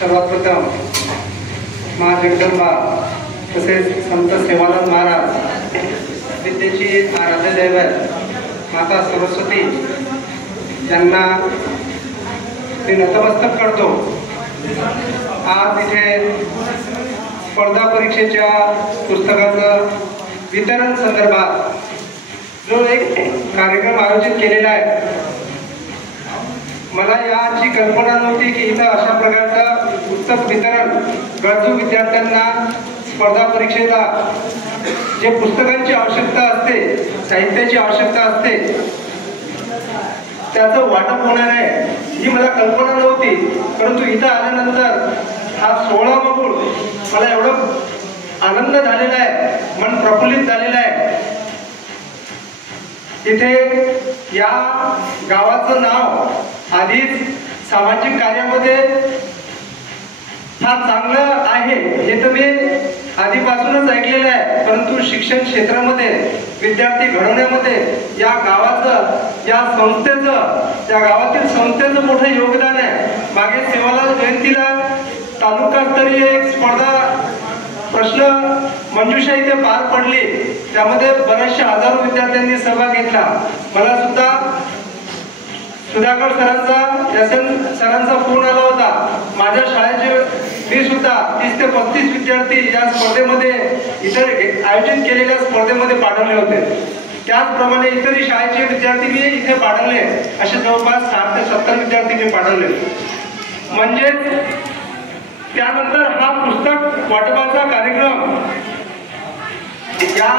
सर्वात प्रथम माँ जगदंबा तसेच संत सेवालाल महाराज विद्येची आराध्य दैवत माता सरस्वती यांना मी नतमस्तक करतो। आज इथे स्पर्धा परीक्षेच्या पुस्तकाचं वितरण संदर्भात जो एक कार्यक्रम आयोजित केलेला आहे, मला याची कल्पना नव्हती की इथं अशा प्रकारचं पुस्तक वितरण गरजू विद्यार्थ्यांना स्पर्धा परीक्षेला जे पुस्तकांची आवश्यकता असते, साहित्याची आवश्यकता असते, त्याचं वाटप होणार आहे ही मला कल्पना नव्हती। परंतु इथं आल्यानंतर हा सोहळा बघून मला एवढं आनंद झालेला आहे, मन प्रफुल्लित झालेलं आहे। इथे या गावाचं नाव आधीच सामाजिक कार्यामध्ये फार चांगलं आहे हे तर मी आधीपासूनच ऐकलेलं आहे, परंतु शिक्षण क्षेत्रामध्ये विद्यार्थी घडवण्यामध्ये या गावाचं, या संस्थेचं, त्या गावातील संस्थेचं मोठं योगदान आहे। मागे सेवालाल जयंतीला तालुकास्तरीय एक स्पर्धा प्रश्न मंजुषा इथे पार पडली, त्यामध्ये बऱ्याचशा हजारो विद्यार्थ्यांनी सहभाग घेतला। मला सुद्धा सुधाकर सरांचा फोन आला होता। माझ्या शाळेचे मी सुद्धा 30 ते 35 विद्यार्थी या स्पर्धेमध्ये इतर आयोजित केलेल्या स्पर्धेमध्ये पाठवले होते। त्याचप्रमाणे इतरही शाळेचे विद्यार्थी मी इथे पाठवले, असे जवळपास 60 ते 70 विद्यार्थी मी पाठवले। म्हणजे त्यानंतर हा पुस्तक वाटपाचा कार्यक्रम या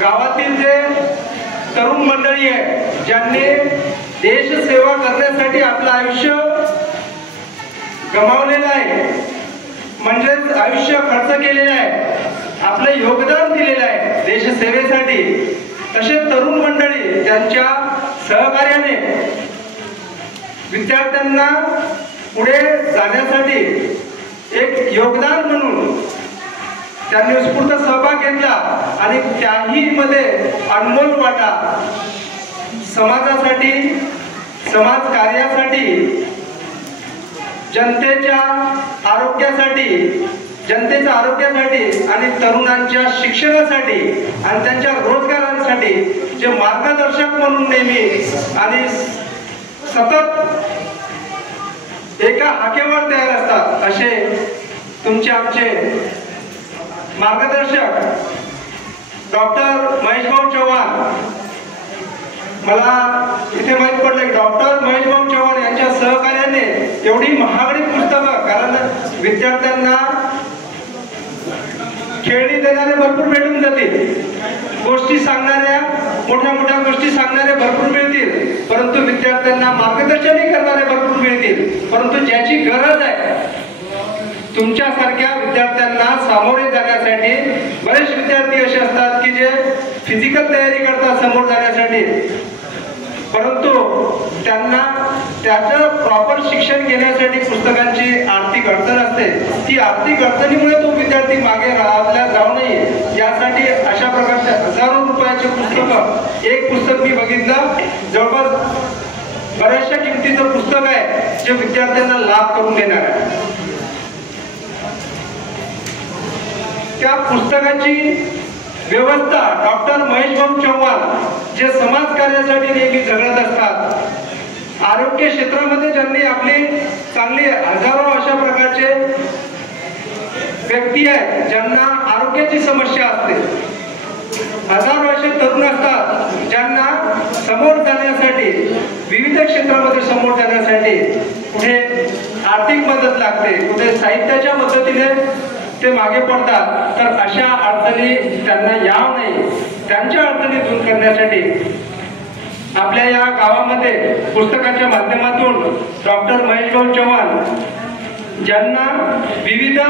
गावातील जे तरुण मंडळी आहे, ज्यांनी देशसेवा करण्यासाठी आपलं आयुष्य गमावलेलं आहे, म्हणजेच आयुष्य खर्च केलेलं आहे, आपलं योगदान दिलेलं आहे देशसेवेसाठी, तसे तरुण मंडळी ज्यांच्या सहकार्याने विद्यार्थ्यांना पुढे जाण्यासाठी एक योगदान म्हणून त्यांनी उत्स्फूर्त सहभाग घेतला आणि त्याही मध्ये अनमोल वाटा समाजासाठी, समाज कार्यासाठी, जनतेच्या आरोग्यासाठी आणि तरुणांच्या शिक्षणासाठी आणि त्यांच्या रोजगारांसाठी जे मार्गदर्शक म्हणून नेहमी आणि सतत एका हाकेवर तयार असतात, असे तुमचे आमचे मार्गदर्शक डॉक्टर महेशभाऊ चव्हाण, मला इथे माहित पडलं की डॉक्टर महेशभाऊ चव्हाण यांच्या सहकार्याने एवढी महागडी पुस्तकं, कारण विद्यार्थ्यांना खेळणी देणारे भरपूर भेटून जातील, गोष्टी सांगणाऱ्या मोठ्या मोठ्या गोष्टी सांगणारे भरपूर मिळतील, परंतु विद्यार्थ्यांना मार्गदर्शनही करणारे भरपूर मिळतील। परंतु ज्याची गरज आहे तुमच्यासारख्या विद्यार्थ्यांना सामोरे जाण्यासाठी, बरेच विद्यार्थी असे असतात की जे फिजिकल तयारी करतात समोर जाण्यासाठी, परंतु त्यांना त्याचं प्रॉपर शिक्षण घेण्यासाठी पुस्तकांची आर्थिक अडचण असते। ती आर्थिक अडचणीमुळे तो विद्यार्थी मागे राहिला जाऊ नये यासाठी अशा प्रकारचे हजारो रुपयाचे पुस्तकं, एक पुस्तक मी बघितलं जवळपास बऱ्याचशा किमतीचं पुस्तक आहे जे विद्यार्थ्यांना लाभ करून देणार आहे। त्या पुस्तकाची व्यवस्था डॉक्टर महेशभाऊ चव्हाण जे समाज कार्यासाठी नेहमी झगडत असतात, आरोग्य क्षेत्रामध्ये ज्यांनी आपली चांगली हजारो अशा प्रकारचे व्यक्ती आहेत ज्यांना आरोग्याची समस्या असते, हजारो असे तरुण असतात ज्यांना समोर जाण्यासाठी, विविध क्षेत्रामध्ये समोर जाण्यासाठी कुठे आर्थिक मदत लागते, कुठे साहित्याच्या मदतीने ते मागे पडतात, तर अशा अडचणी त्यांना याव नाही, त्यांच्या अडचणी दूर करण्यासाठी आपल्या या गावामध्ये पुस्तकाच्या माध्यमातून डॉक्टर महेशभाऊ चव्हाण ज्यांना विविध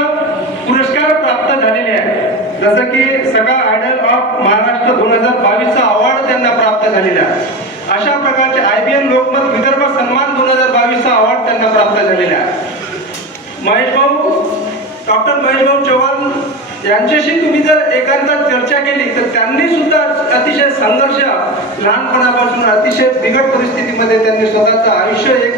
पुरस्कार प्राप्त झालेले आहेत, जसं की सगळा आयडल ऑफ महाराष्ट्र 2022चा अवॉर्ड त्यांना प्राप्त झालेला आहे, अशा प्रकारचे IBN लोकमत विदर्भ सन्मान 2022चा अवॉर्ड त्यांना प्राप्त झालेला आहे। डॉक्टर महेशभाऊ चव्हाण यांच्याशी तुम्ही जर एकांतात चर्चा केली तर त्यांनी सुद्धा अतिशय संघर्ष, लहानपणापासून अतिशय बिकट परिस्थितीमध्ये त्यांनी स्वतःचं आयुष्य एक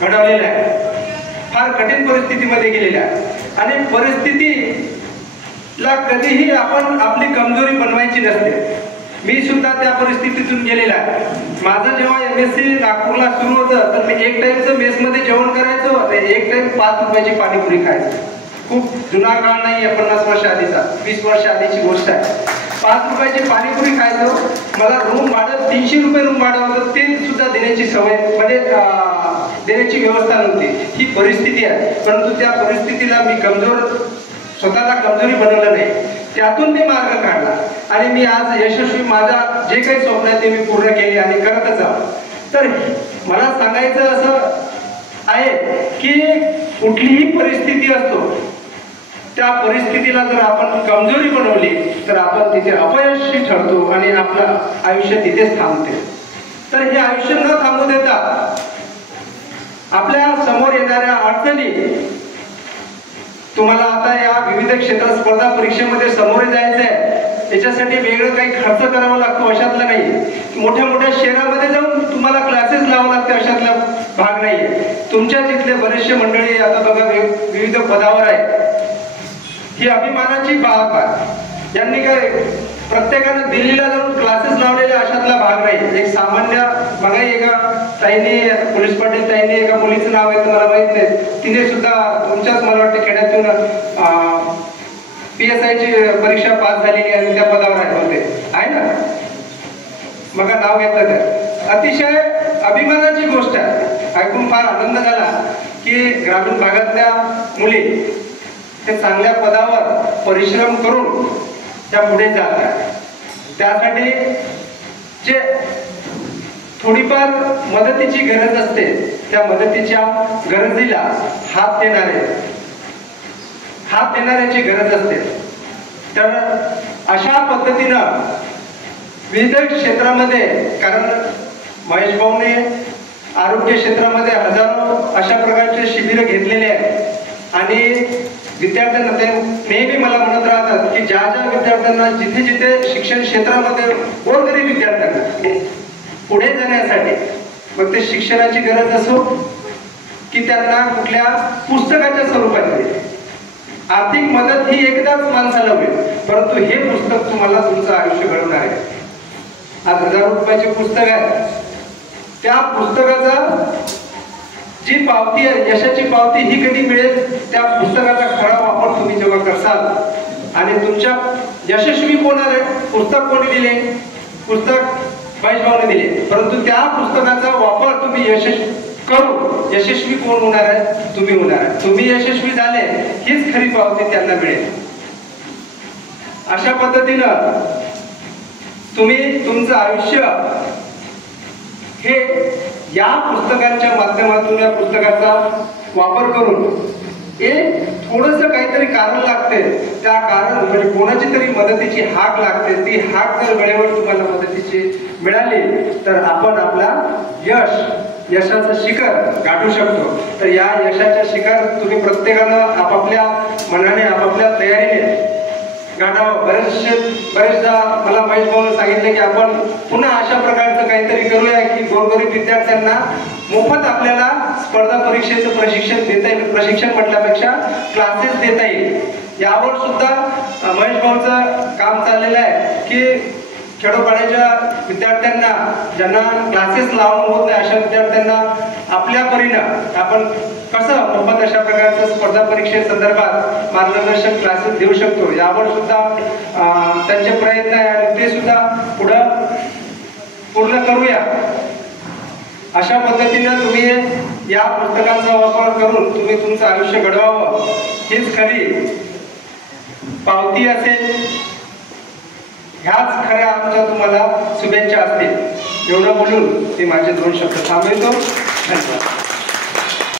घडवलेलं आहे। फार कठीण परिस्थितीमध्ये गेलेल्या आहेत आणि परिस्थितीला कधीही आपण आपली कमजोरी बनवायची नसते. मी सुद्धा त्या परिस्थितीतून गेलेला आहे. माझं जेव्हा MSc नागपूरला सुरू होतं तर मी एक टाइमचं मेसमध्ये जेवण करायचो आणि एक टाइम 5 रुपयाची पाणीपुरी खायचो. खूप जुना काळ नाही आहे, 50 वर्ष आधीचा, 20 वर्ष आधीची गोष्ट आहे. 5 रुपयाची पाणीपुरी खायचो. मला रूम भाडं 300 रुपये रूम भाडं होतं, ते सुद्धा देण्याची सवय म्हणजे देण्याची व्यवस्था नव्हती. ही परिस्थिती आहे, परंतु त्या परिस्थितीला मी स्वतःला कमजोरी बनवलं नाही. त्यातून मी मार्ग काढला आणि मी आज यशस्वी माझा जे काही स्वप्न आहे ते मी पूर्ण केले आणि करतच आहोत. तर मला सांगायचं असं आहे की कुठलीही परिस्थिती असतो, त्या परिस्थितीला जर आपण कमजोरी बनवली तर आपण तिथे अपयशी ठरतो आणि आपलं आयुष्य तिथेच थांबते. तर हे आयुष्य न थांबू देता आपल्या समोर येणाऱ्या अडचणी, तुम्हाला आता या विविध क्षेत्रात स्पर्धा परीक्षेमध्ये सामोरे जायचं आहे, त्याच्यासाठी वेगळं काही खर्च करावा लागतो अशातला नाही. मोठ्या मोठ्या शहरामध्ये जाऊन तुम्हाला क्लासेस लावावं लागते अशातला भाग नाहीये. तुमच्या तिथले बरेचसे मंडळी आता बघा विविध पदावर आहे, ही अभिमानाची बाब आहे. यांनी काय प्रत्येकानं दिल्लीला जाऊन क्लासेस लावलेले अशातला भाग नाही. एक सामान्य बघा, एका ताईने, पोलीस पाटील ताईने, एका मुलीचं नाव आहे मला माहित नाही, तिने सुद्धा तुमच्याच मला वाटतं खेड्यातून PSI ची परीक्षा पास झालेली आणि त्या पदावर आहे ना, बघा नाव घेतलं तर अतिशय अभिमानाची गोष्ट आहे. ऐकून फार आनंद झाला की ग्रामीण भागातल्या मुली ते चांगल्या पदावर परिश्रम करून त्या पुढे जात आहेत. त्यासाठी जे थोडीफार मदतीची गरज असते त्या मदतीच्या गरजेला हात देणाऱ्याची गरज असते. तर अशा पद्धतीनं विविध क्षेत्रामध्ये, कारण महेश भाऊने आरोग्य क्षेत्रामध्ये हजारो अशा प्रकारचे शिबिर घेतलेले आहेत आणि विद्यार्थ्यांना ते नेहमी मला म्हणत राहतात की ज्या विद्यार्थ्यांना जिथे जिथे शिक्षण क्षेत्रामध्ये गोरगरीब विद्यार्थ्यांना पुढे जाण्यासाठी, मग ते शिक्षणाची गरज असो की त्यांना कुठल्या पुस्तकाच्या स्वरूपात, आर्थिक मदत ही एकदाच माणसाला होईल, परंतु हे पुस्तक तुम्हाला तुमचं आयुष्य घडवणार आहे. आज 1000 रुपयाचे पुस्तक आहे, त्या पुस्तकाचा जी पावती आहे, यशाची पावती ही कधी मिळेल, त्या पुस्तकाचा खरा वापर तुम्ही जेव्हा करसाल. आणि तुमच्या यशस्वी कोणाला पुस्तक कोणी दिले, पुस्तक महेश भाऊने दिले, परंतु त्या पुस्तकाचा वापर तुम्ही यशस्वी कोण होणार आहे, तुम्ही होणार आहे. तुम्ही यशस्वी झाले हीच खरी पावती त्यांना मिळेल. अशा पद्धतीनं तुम्ही तुमचं आयुष्य हे या पुस्तकांच्या माध्यमातून, या पुस्तकाचा वापर करून, एक थोडंसं काहीतरी कारण लागते, त्या कारण म्हणजे कोणाची तरी मदतीची हाक लागते, ती हाक जर वेळेवर तुम्हाला मदतीची मिळाली तर आपण आपला यशाचं शिखर गाठू शकतो. तर या यशाच्या शिखर तुम्ही प्रत्येकानं आपापल्या मनाने, आपापल्या तयारीने गाठावं. बरेचदा मला महेश भाऊने सांगितले की आपण पुन्हा अशा प्रकारचं काहीतरी करूया की गोरगरीब विद्यार्थ्यांना मोफत आपल्याला स्पर्धा परीक्षेचं प्रशिक्षण देता येईल. प्रशिक्षण म्हटल्यापेक्षा क्लासेस देता येईल. यावर सुद्धा महेश भाऊचं काम चाललेलं आहे की खेडोपाड्याच्या विद्यार्थ्यांना, ज्यांना क्लासेस लावून होत नाही, अशा विद्यार्थ्यांना आपल्या परीनं आपण कसं मोफत अशा प्रकारचं स्पर्धा परीक्षेसंदर्भात मार्गदर्शक क्लासेस देऊ शकतो, यावर सुद्धा त्यांचे प्रयत्न आहे आणि ते सुद्धा पुढं पूर्ण करूया. अशा पद्धतीनं तुम्ही या पुस्तकांचा वापर करून तुम्ही तुमचं आयुष्य घडवावं, हीच खरी पावती असेल. ह्याच खऱ्या आमच्या तुम्हाला शुभेच्छा असतील. एवढं बोलून मी माझे 2 शब्द थांबवतो. धन्यवाद.